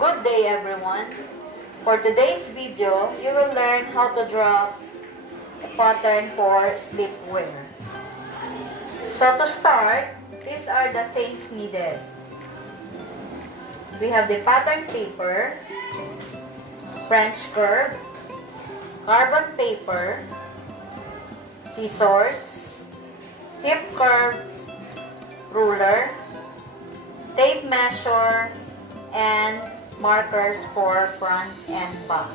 Good day everyone. For today's video, you will learn how to draw a pattern for sleepwear. So to start, these are the things needed. We have the pattern paper, French curve, carbon paper, scissors, hip curve, ruler, tape measure, and markers for front and back.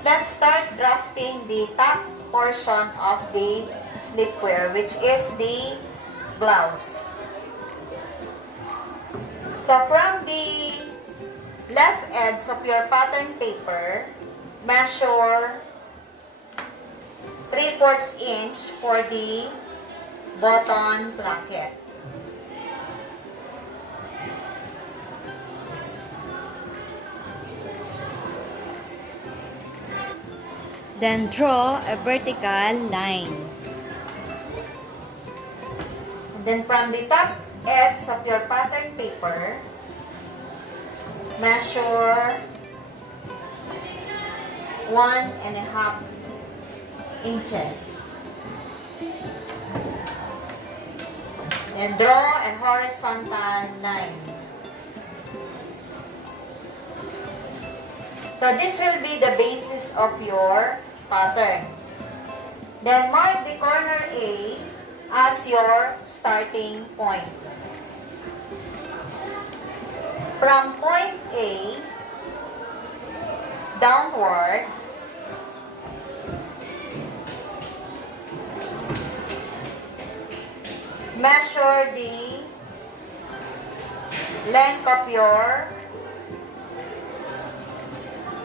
Let's start drafting the top portion of the sleepwear, which is the blouse. So from the left edge of your pattern paper, measure 3/4 inch for the button placket. Then draw a vertical line. And then from the top edge of your pattern paper, measure 1.5 inches. And draw a horizontal line. So this will be the basis of your pattern. Then mark the corner A as your starting point. From point A downward, measure the length of your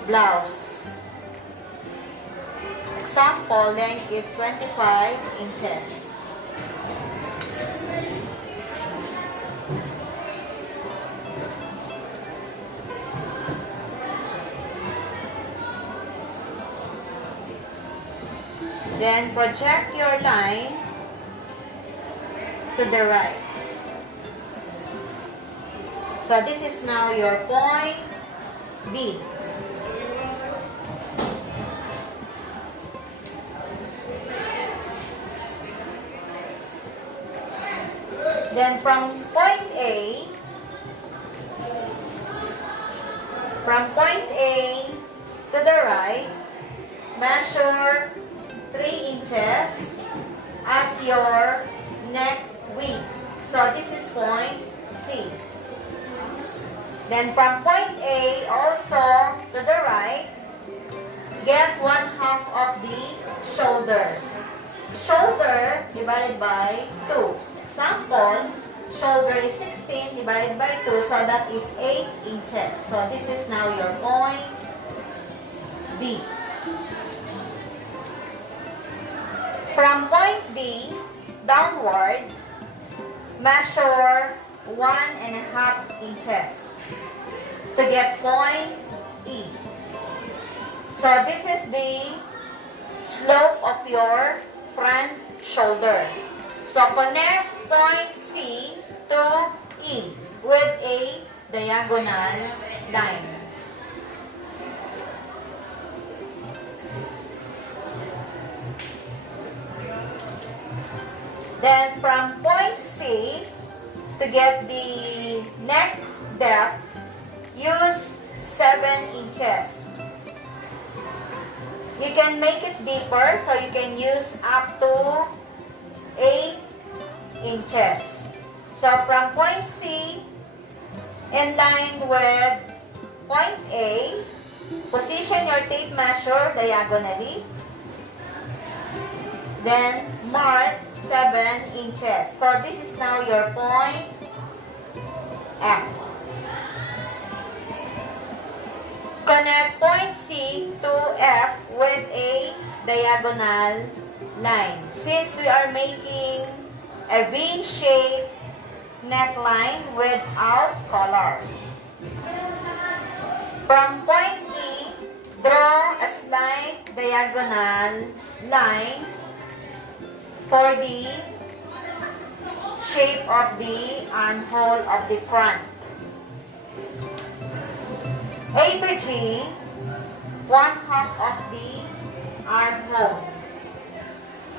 blouse. Example, length is 25 inches. Then project your line to the right. So this is now your point B. Then from point A to the right, measure 3 inches as your neck width. So this is point C. Then from point A also to the right, get 1/2 of the shoulder. Shoulder divided by 2. Example, shoulder is 16 divided by 2, so that is 8 inches. So this is now your point D. From point D downward, measure 1.5 inches to get point E. So this is the slope of your front shoulder. So connect point C to E with a diagonal line. Then from point C, to get the neck depth, use 7 inches. You can make it deeper, so you can use up to 8 inches. So from point C, in line with point A, position your tape measure diagonally. Then mark 7 inches. So this is now your point F. Connect point C to F with a diagonal line. Since we are making a V-shaped neckline without collar. From point E, draw a slight diagonal line for the shape of the armhole of the front. A to G, 1/2 of the armhole.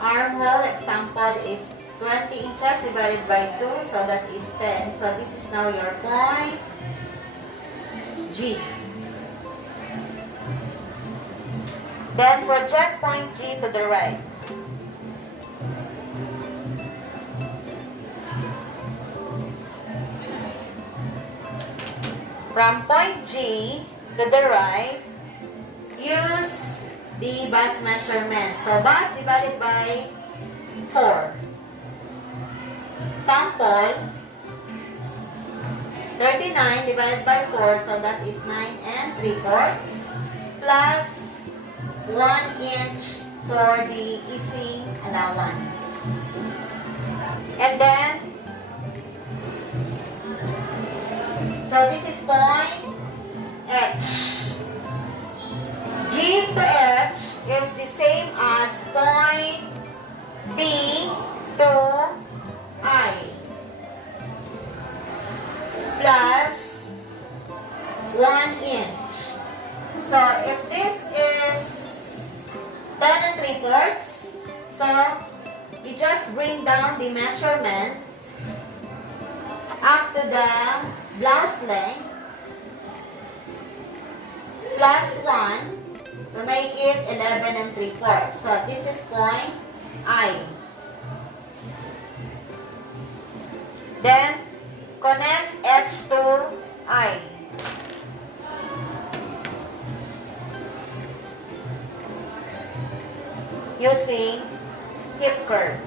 Armhole example is 20 inches divided by 2, so that is 10. So this is now your point G. Then project point G to the right. From point G to the right, use the bust measurement. So bust divided by 4. Sample, 39 divided by 4, so that is 9 3/4, plus 1 inch for the easing allowance. And then, so this is point H. G to H is the same as point B to I, plus 1 inch. So if this is 10 3/4, so you just bring down the measurement up to the blouse length, plus 1 to make it 11 3/4. So this is point I. Then connect H to I. Using hip curve.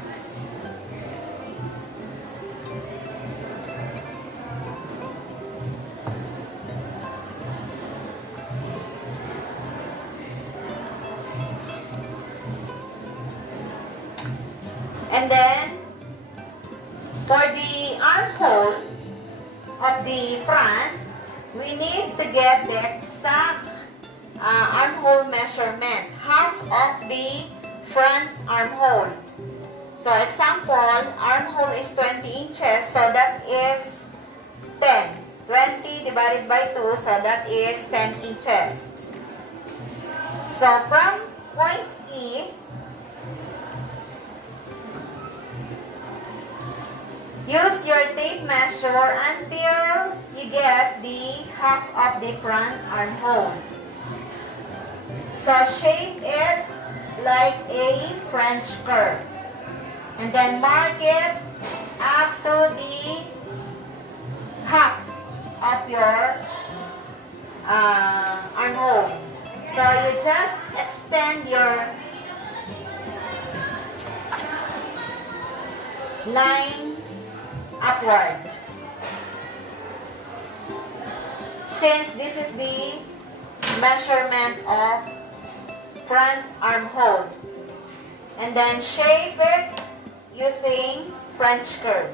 And then, for the armhole of the front, we need to get the exact armhole measurement, half of the front armhole. So example, armhole is 20 inches, so that is 10. 20 divided by 2, so that is 10 inches. So from point E, use your tape measure until you get the half of the front armhole. So shape it like a French curve. And then mark it up to the half of your armhole. So you just extend your line upward. Since this is the measurement of front armhole. And then shape it using French curve.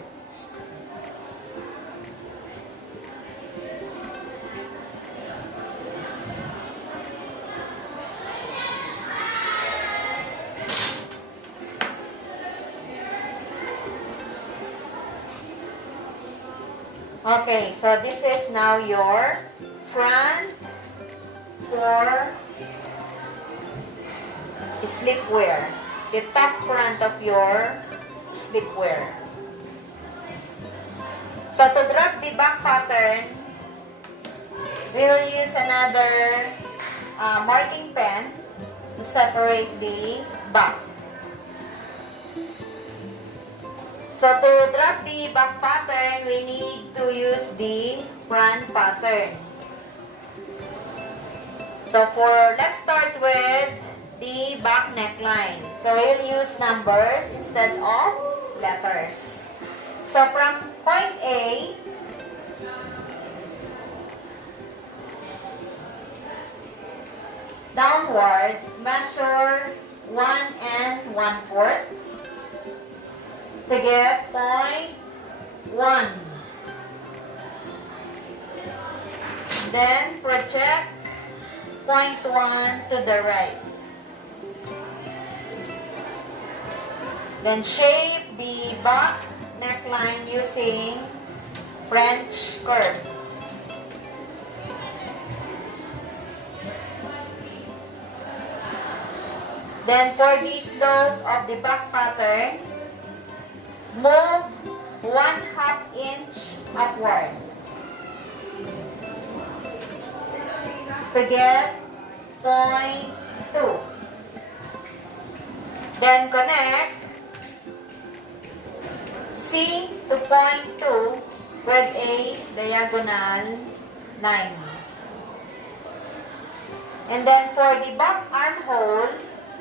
Okay, so this is now your front for sleepwear. The top front of your sleepwear. So to drop the back pattern, we will use another marking pen to separate the back. So to drop the back pattern, we need to use the front pattern. So let's start with the back neckline. So we'll use numbers instead of letters. So from point A, downward, measure 1 1/4 to get point 1. Then project point 1 to the right. Then shape the back neckline using French curve. Then for the slope of the back pattern, move 1/2 inch upward to get point 2. Then connect C to point 2 with a diagonal line. And then for the back armhole,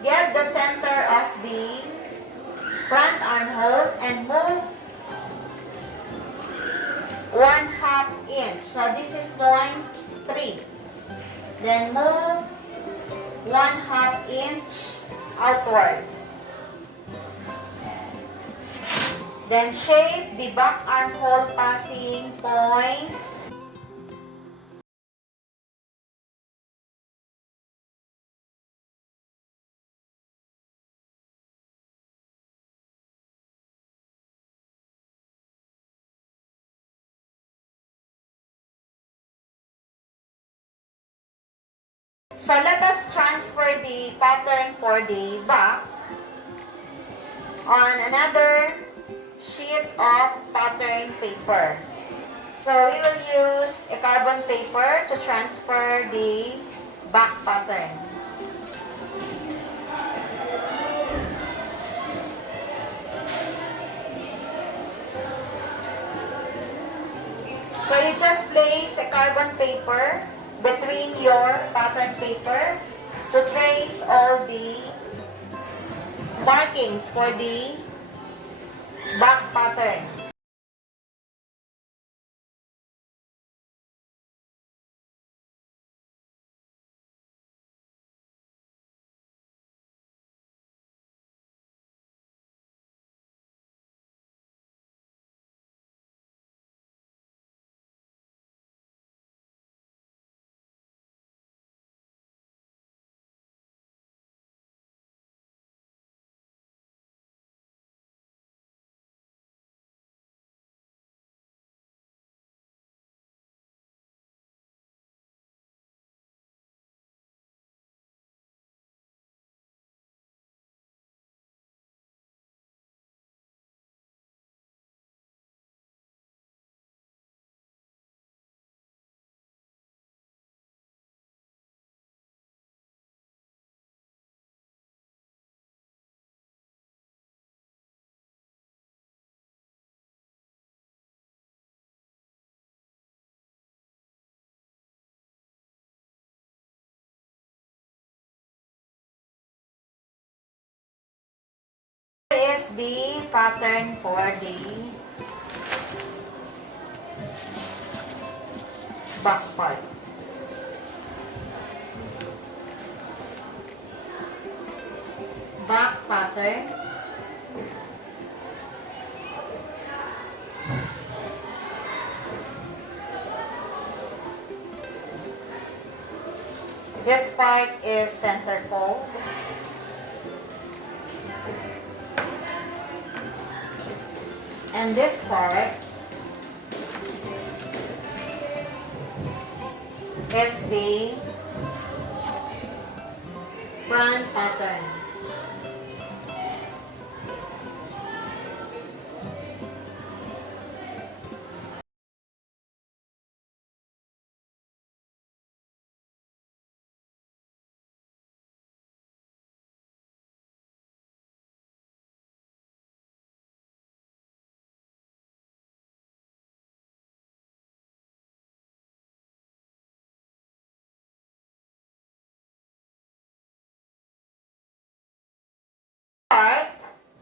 get the center of the front armhole and move 1/2 inch. So this is point 3. Then move 1/2 inch outward. Then shape the back armhole passing point . So let us transfer the pattern for the back on another sheet of pattern paper. So we will use a carbon paper to transfer the back pattern. So you just place a carbon paper between your pattern paper to trace all the markings for the back pattern. Here is the pattern for the back part. Back pattern. This part is center fold. And this part is the front pattern.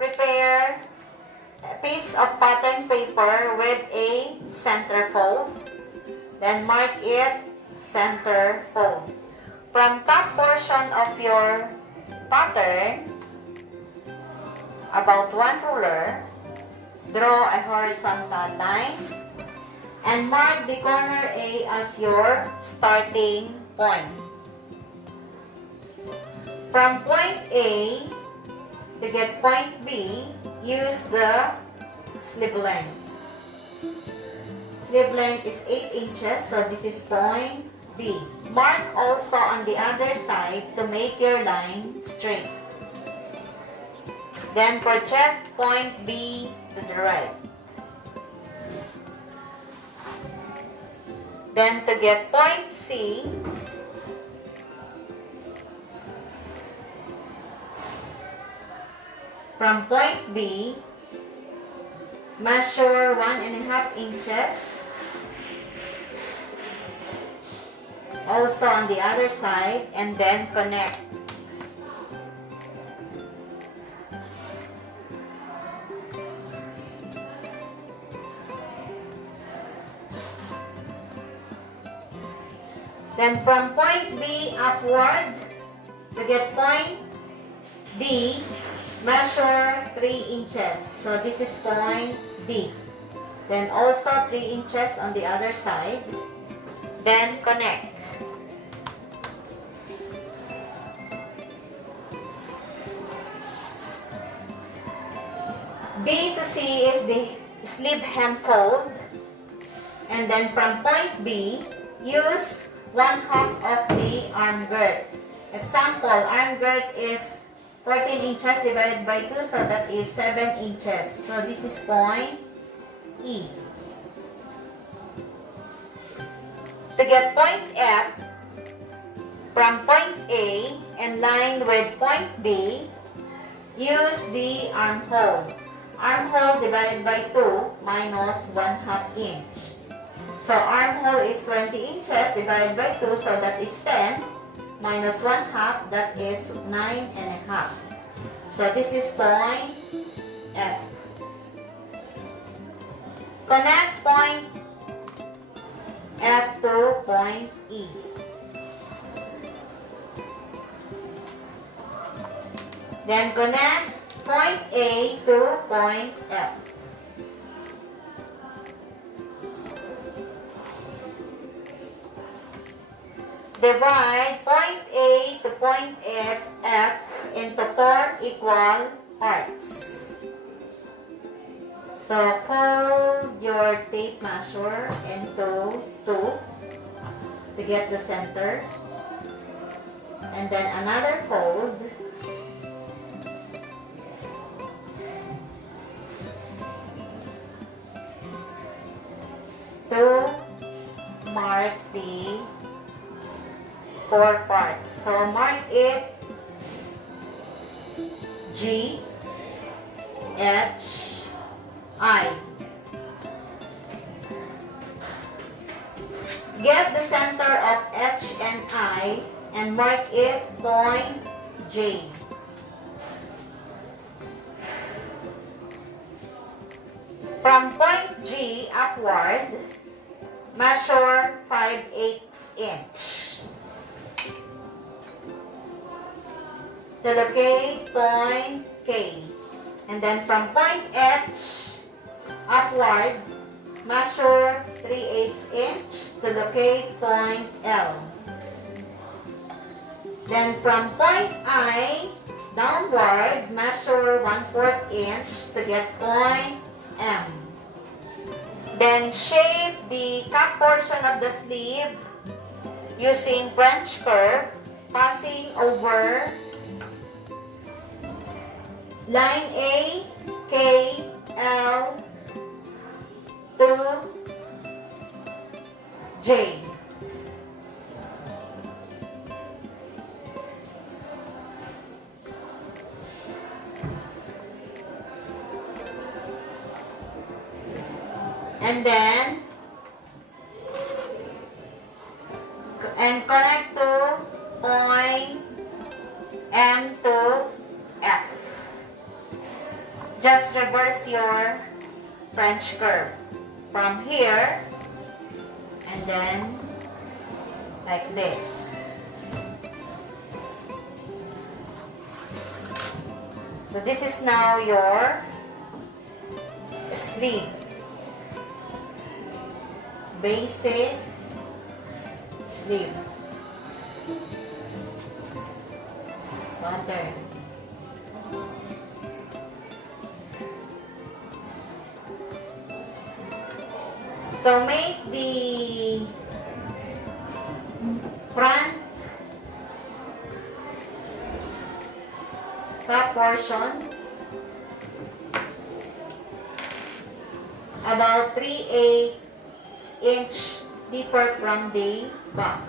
Prepare a piece of pattern paper with a center fold. Then mark it center fold. From top portion of your pattern, about 1 ruler, draw a horizontal line and mark the corner A as your starting point. From point A to get point B, use the sleeve length. Sleeve length is 8 inches, so this is point B. Mark also on the other side to make your line straight. Then project point B to the right. Then to get point C, from point B, measure 1.5 inches. Also on the other side, and then connect. Then from point B upward, to get point D, measure 3 inches. So this is point D. Then also 3 inches on the other side. Then connect. B to C is the sleeve hem fold. And then from point B, use 1/2 of the arm girth. Example, arm girth is 14 inches divided by 2, so that is 7 inches. So this is point E. To get point F, from point A and line with point B, use the armhole. Armhole divided by 2 minus 1/2 inch. So armhole is 20 inches divided by 2, so that is 10 minus 1/2, that is 9.5. So this is point F. Connect point F to point E. Then connect point A to point F. Divide point A to point F into 4 equal parts. So fold your tape measure into 2 to get the center. And then another fold. To mark the 4 parts. So mark it G, H, I. Get the center of H and I and mark it point J. From point G upward, measure 5/8 inch. To locate point K. And then from point H upward, measure 3/8 inch to locate point L. Then from point I downward, measure 1/4 inch to get point M. Then shape the cap portion of the sleeve using French curve, passing over line A, K, L, to J. And then connect to point M to F. Just reverse your French curve from here and then like this. So this is now your sleeve. Basic sleeve. Pattern. So make the front cup portion about 3/8 inch deeper from the back.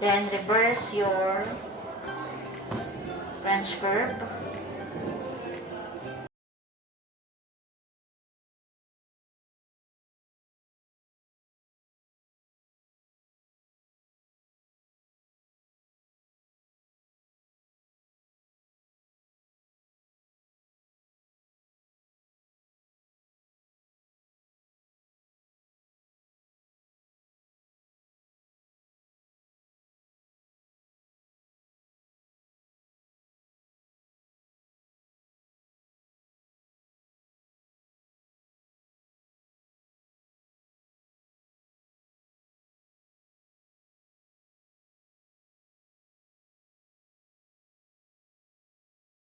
Then reverse your French curve.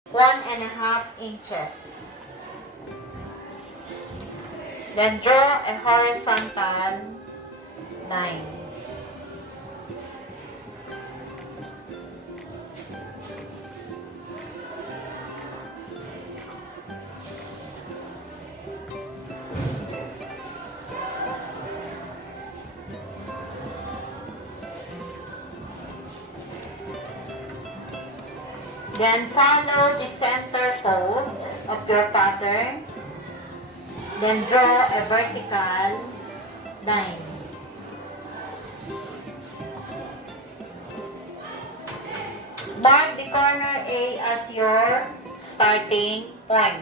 One and a half inches. Then draw a horizontal line. Then follow the center fold of your pattern. Then draw a vertical line. Mark the corner A as your starting point.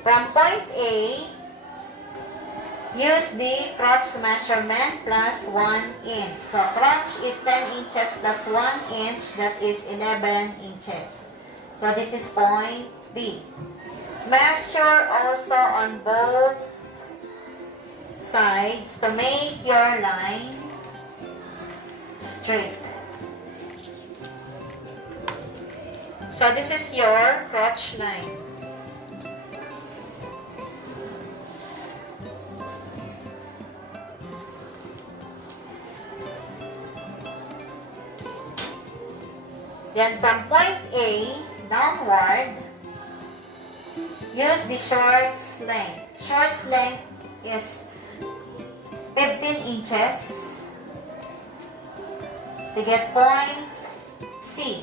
From point A, use the crotch measurement plus 1 inch. So crotch is 10 inches plus 1 inch, that is 11 inches. So this is point B. Measure also on both sides to make your line straight. So this is your crotch line. Then from point A downward, use the short's length. Short's length is 15 inches to get point C.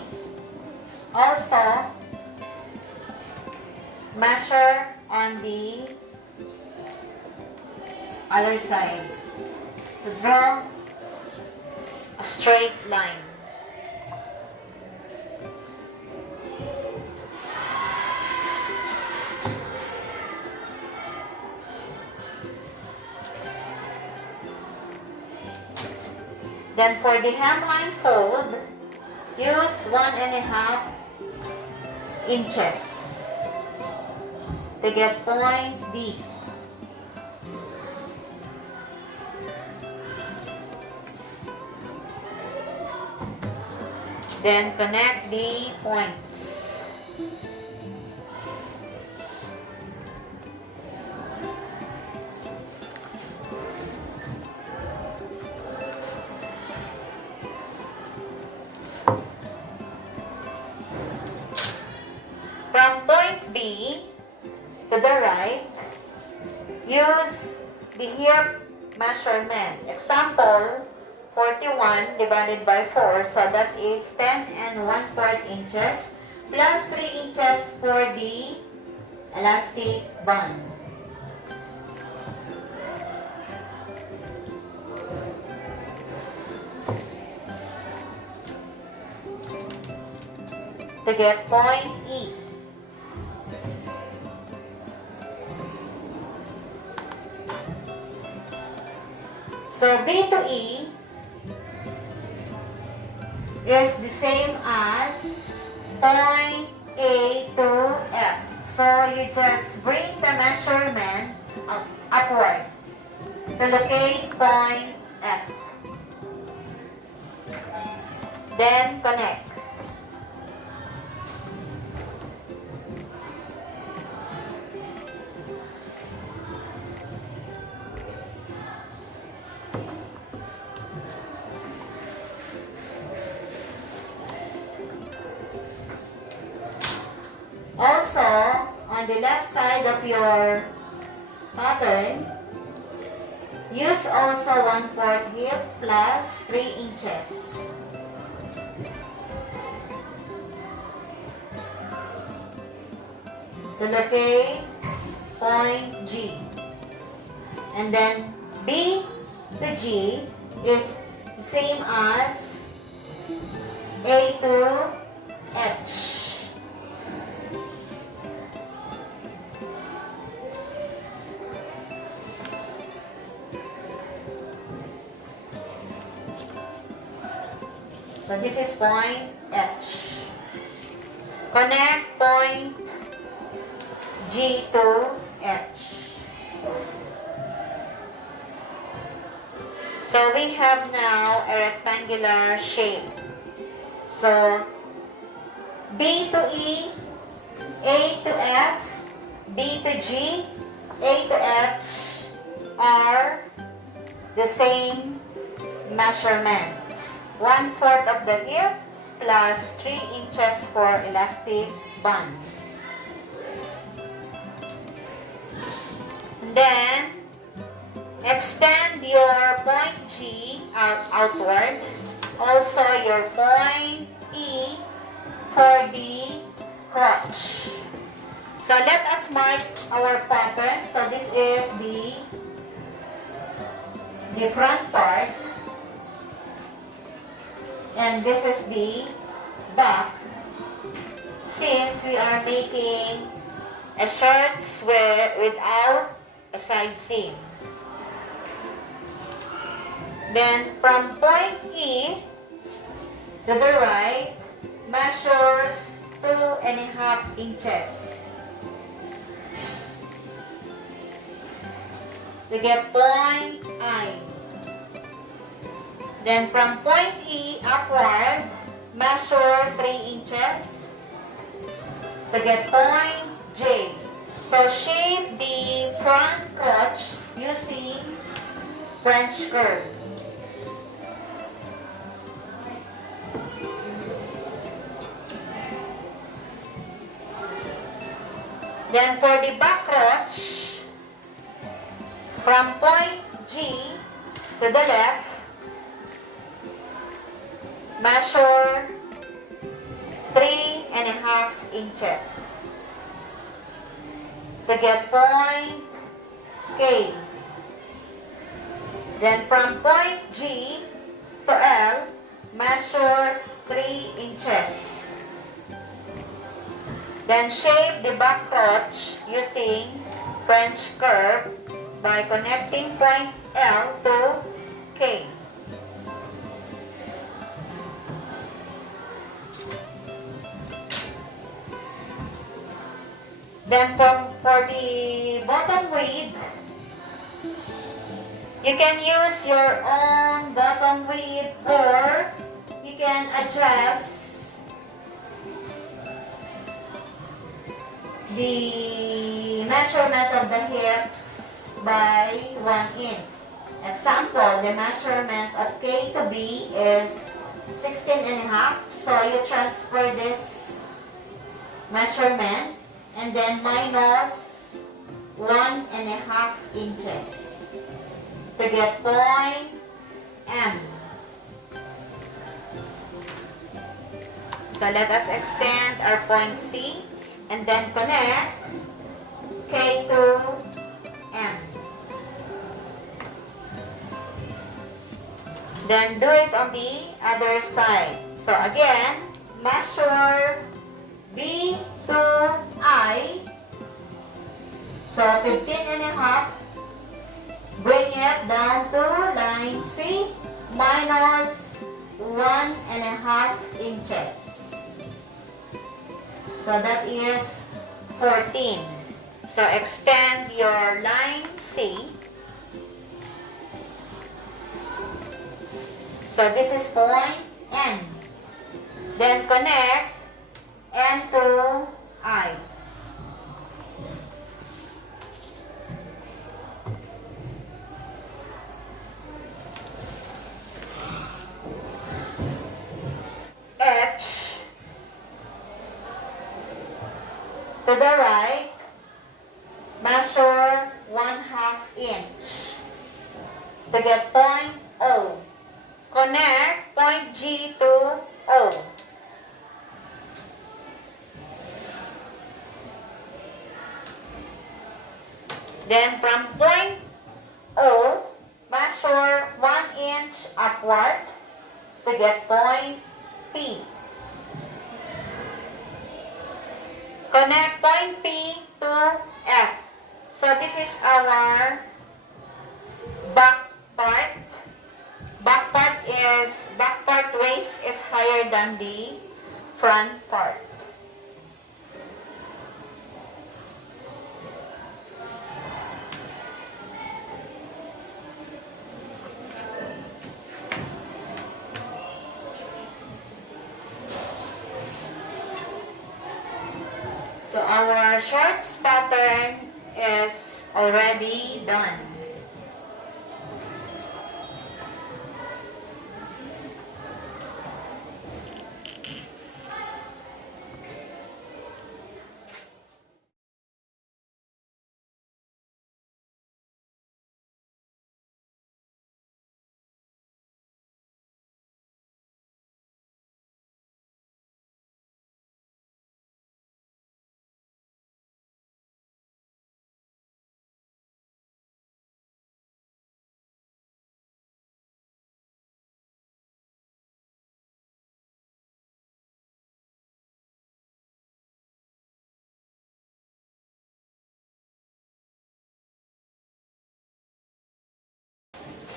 Also, measure on the other side to draw a straight line. Then for the hemline fold, use 1.5 inches to get point D. Then connect the points. From point B to the right, use the hip measurement. Example, 41 divided by 4, so that is 10 and 1/4 inches plus 3 inches for the elastic band. To get point E. So B to E is the same as point A to F. So you just bring the measurements upward to locate point F. Then connect. the left side of your pattern, use also 1/4 hips plus 3 inches. To locate point G. And then B to G is the same as A to H. So this is point H. Connect point G to H. So we have now a rectangular shape. So B to E, A to F, B to G, A to H are the same measurements. 1/4 of the hips plus 3 inches for elastic band. And then extend your point G outward. Also your point E for the crotch. So let us mark our pattern. So this is the front part. And this is the back. Since we are making a shirts without a side seam. Then from point E to the right, measure 2.5 inches. To get point I. Then from point E upward, measure 3 inches to get point J. So shape the front crotch using French curve. Then for the back crotch, from point G to the left, measure 3.5 inches to get point K. Then from point G to L, measure 3 inches. Then shape the back crotch using French curve by connecting point L to K. Then for the bottom width, you can use your own bottom width or you can adjust the measurement of the hips by 1 inch. Example, the measurement of K to B is 16.5. So you transfer this measurement and then minus 1.5 inches to get point M. So let us extend our point C and then connect K to M. Then do it on the other side. So again, measure B to I. So 15.5. Bring it down to line C minus 1.5 inches. So that is 14. So extend your line C. So this is point N. Then connect N to I. H to the right measure 1/2 inch to get point O. Connect point G to O. Then from point O, measure 1 inch upward to get point P. Connect point P to F. So this is our back part. Back part waist is higher than the front part. So our shorts pattern is already done.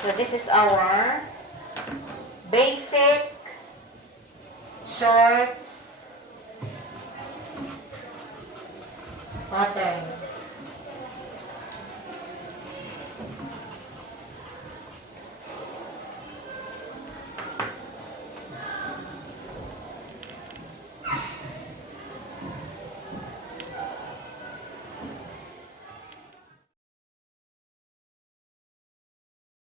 So this is our basic shorts pattern.